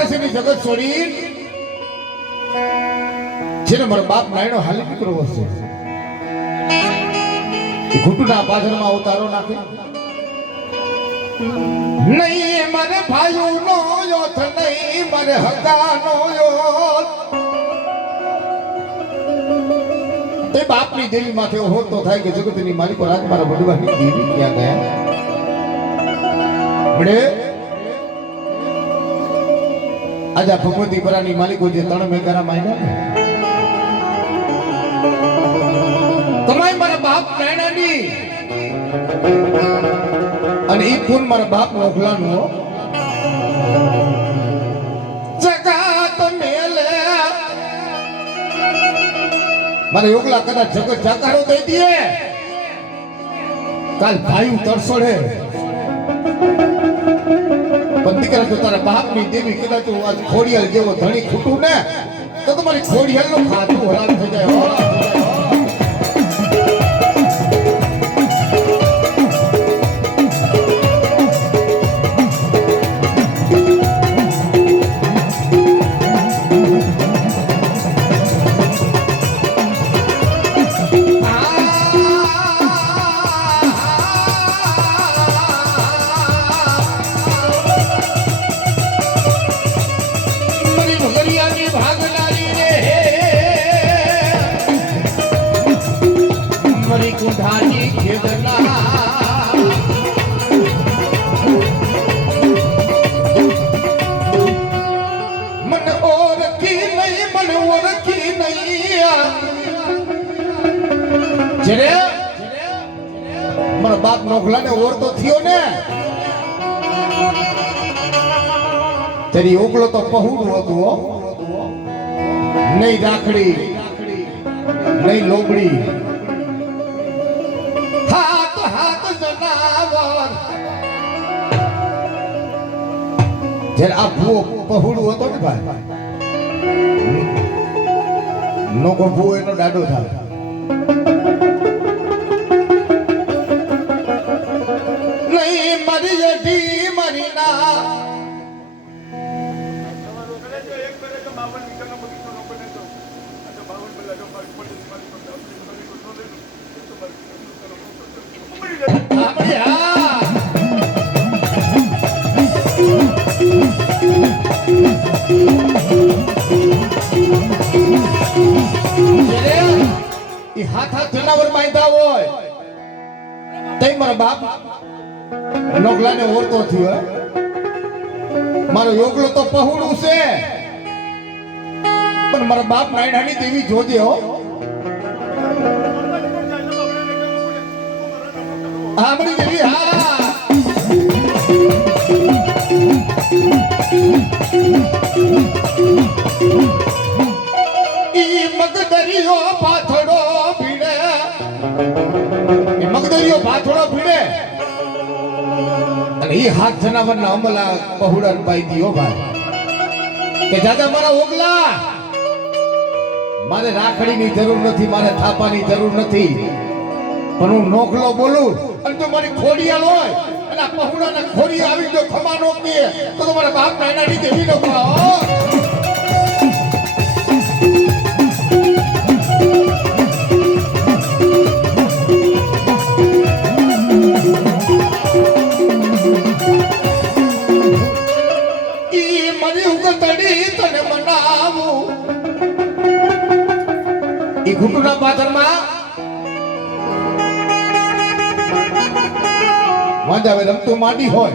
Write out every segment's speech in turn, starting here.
કરે છે ની જગત છોડી જેને મારો બાપ નાયનો હાલી નીકળો હશે એ ઘૂંટના પાછળમાં ઉતારો નાખે નહીં મારે ભાઈઓ નો યોથ નહીં મારે હગા નો યોથ તે બાપની દેવી માથે હોત તો થાય કે જગતની માલિકો રાજ મારા વડવાની દેવી ક્યાં ગયા મળે આજા ભગવતી પરાની માલિકો જે ત્રણ મેઘારા માયના તમાય મારા બાપ નાયનાની અને ઈ પૂન મારા બાપ મોકલાનું જગત મેલે મારે યોગલા કદાચ જગત જાકારો દઈ દે કાલ ભાઈ તરસોડે પણ દીકરા તો તારા બાપની દેવી કદાચ આજ ખોડિયાલ જેવો ધણી ખૂટું ને તો તમારી ખોડિયાલ નું ખાતું હરામ થઈ જાય कुंढानी खेदना मन और की नहीं जरे मारा बाप नोखला ने और तो थियो ने तेरी ओकलो तो पहुड़ होतो नहीं राखड़ी नहीं लोबड़ी जर आप वो पहुड़ू होतो ने भाई नो को वो एनो डाडो था नहीं मरी डी मरी ना हाथ हाथ जनावर मायदा होय तई मारा बाप नोकला ने और तो थियो मारो योगलो तो पहुड़ू से पण मारा बाप नायणानी देवी जोजे हो आमड़ी देवी हां ई मगदरियो पाथड़ो मगदरियो पाथड़ो भीड़े अरे ये हाथ जनावर ना अमला पहुड़न पाई दियो भाई के दादा मारा ओगला मारे राखड़ी ની જરૂર નથી મારે થાપાની જરૂર નથી પણ હું નોખલો બોલું અને તો મારી ખોડિયાલ હોય અને પहुड़ાના ખોડી આવી જો ખમા નો કે તો તમારા બાપ નાયનાની દેવી નો કહો घुटना पाथर में वाजा वे रमतो माटी होय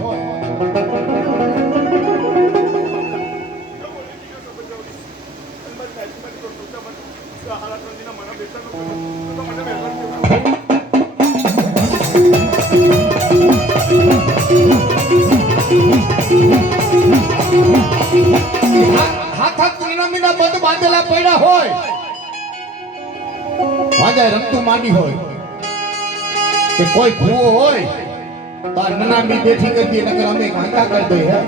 हाथ हाथ मीना बंद बांधेला पड़ा होय वाजा रमतू मांडी होय के कोई भूओ होय तो नना मी बैठी कर दी नकर हमें गांधा कर दे है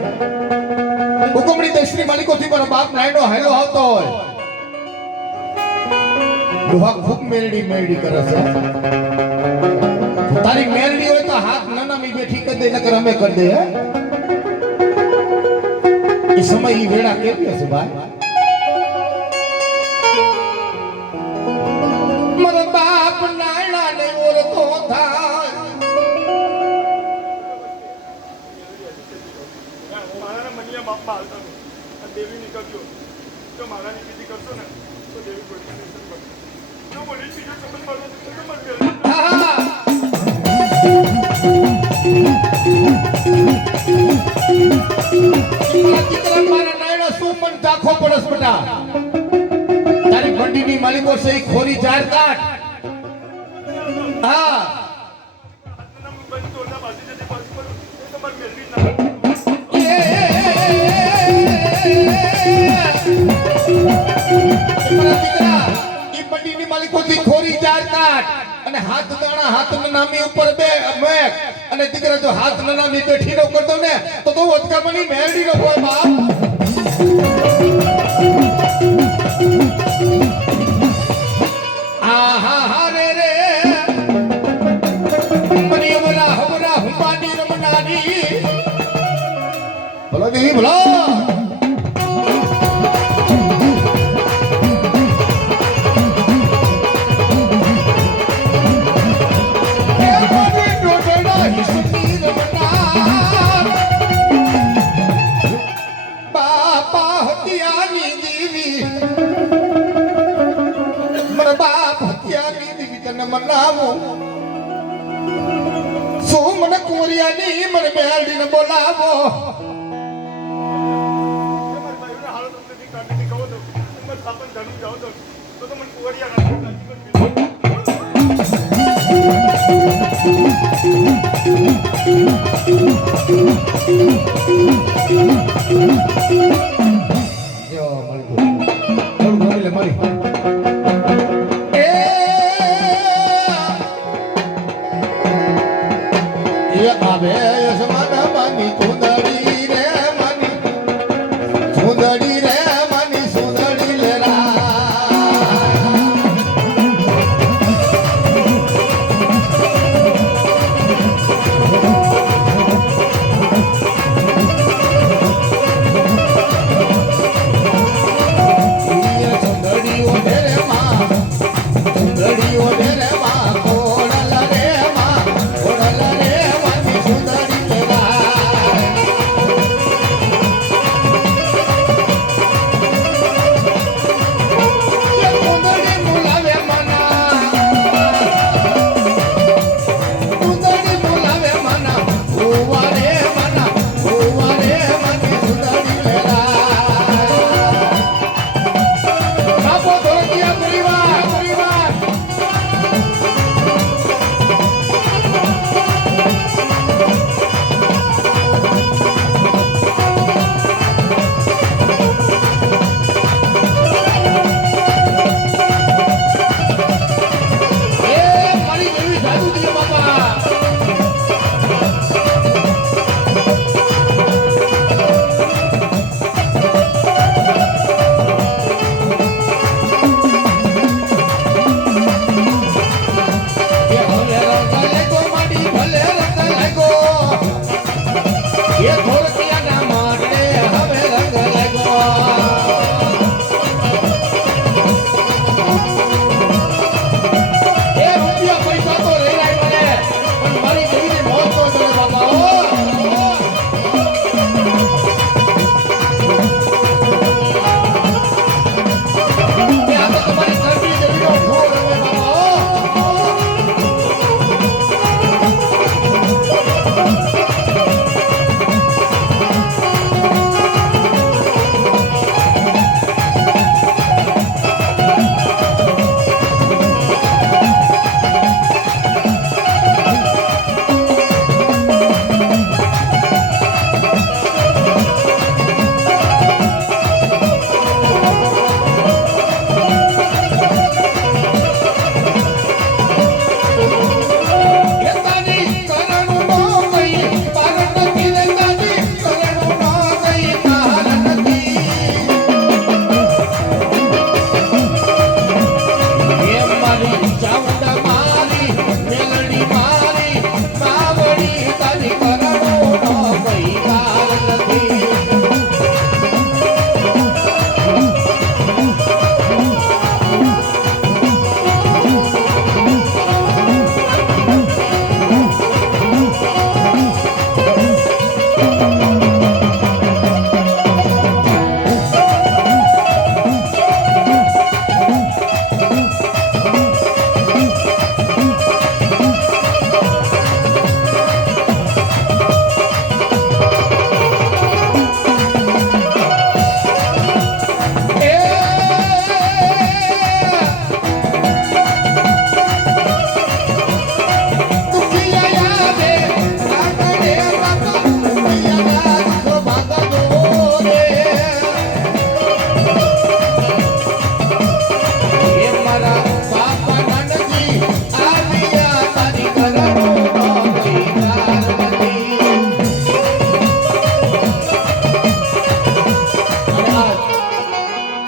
हुकुमड़ी दशरी मालिको थी पर बाप नायडो हेलो होतो होय दुहा खूब मेलडी मेलडी करे छे तारी मेलडी होय तो हाथ नना मी बैठी कर दे नकर हमें कर दे है એ સમય ઈ વેળા કેવી હશે ભાઈ? મારા બાપ નાયણા ને ઓળખો થાય મારા મનિયા બાપમાં હાલતા નહીં. આ દેવી નીકળજો. જો મારાની વિધિ કરશો ને તો દેવી પ્રોટેક્શન કરશે. જો બોલી બીજો સંબંધ મારો તો મારે મારા નાયણા શું મન ચાખો પડસ બેટા? તારી મંડીની માલિકો છે ઈ ખોરી જાર કાઢ. હા બંધ તોડના બાજી જતી પાછી પર એ તો મારે મેળવી ના મંડીની માલિકોથી ખોરી જાર કાઢ અને હાથ દાણા હાથના નામી ઉપર બે મેક અને દીકરા જો હાથ નામી બેઠી નો કરતો ને તો વચકા બની મેરડી નો હોય બાપ. આહા હા રે રે મની અમરા હમરા હુંબાની રમનાની ભલો દેવી ભલો. મનાવો શું મને કોરિયાની મને મેરડીને બોલાવો. મારી ભાઈઓને હાલો તમને બી કાઢી કહો તો મારે સાપન ધણી જાઓ તો મને કુવરિયા આવે યશમાના માની સુંદરી રે માની સુંદરી રે માની સુંદરી લેરા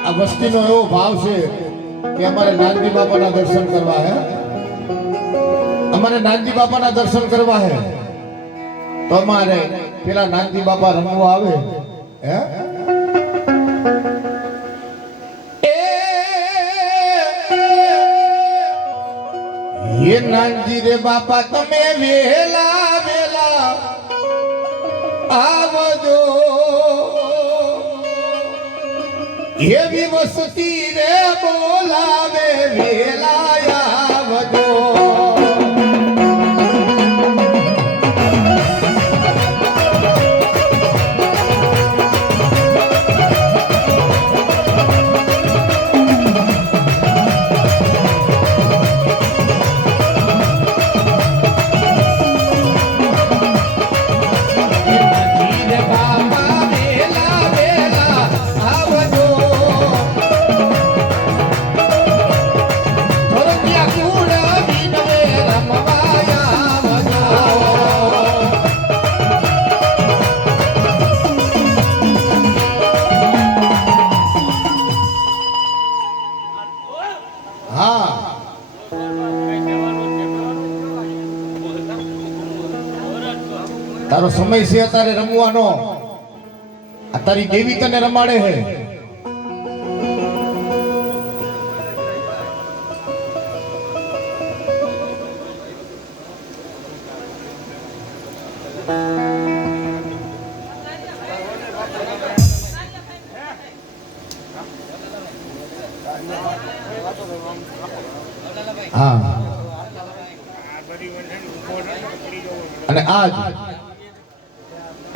આ વસ્તીનો એવો ભાવ છે કે અમારે નાનજી બાપાના દર્શન કરવા હે, અમારે નાનજી બાપાના દર્શન કરવા હે, તો અમારે પેલા નાનજી બાપા રમવા આવે હે. એ નાનજી રે બાપા તમે વેલા વેલા આવજો, એવી વસ્તી રે બોલાવે વેલા આવજો. તારો સમય છે અત્યારે રમવાનો, આ તારી દેવી તને રમાડે છે. હા, અને આજ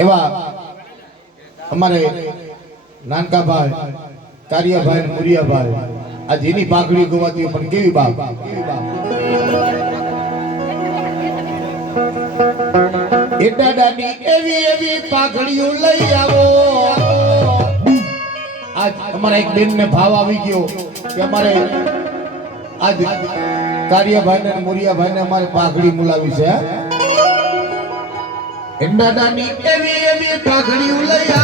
એવા અમારે નાનકાભાઈ, કારિયાભાઈ, મુરિયાભાઈ, આજ એની પાઘડી ગવાતી પણ કેવી બાપ, એ દાદાની એવી એવી પાઘડીઓ લઈ આવો. આજ અમારા એક બેન ને ભાવ આવી ગયો કે અમારે આજ કારિયાભાઈ ને મુરિયાભાઈ ને અમારે પાઘડી મુલાવી છે. દાદાની એવી એવી પાઘડીઓ લઈ આવો.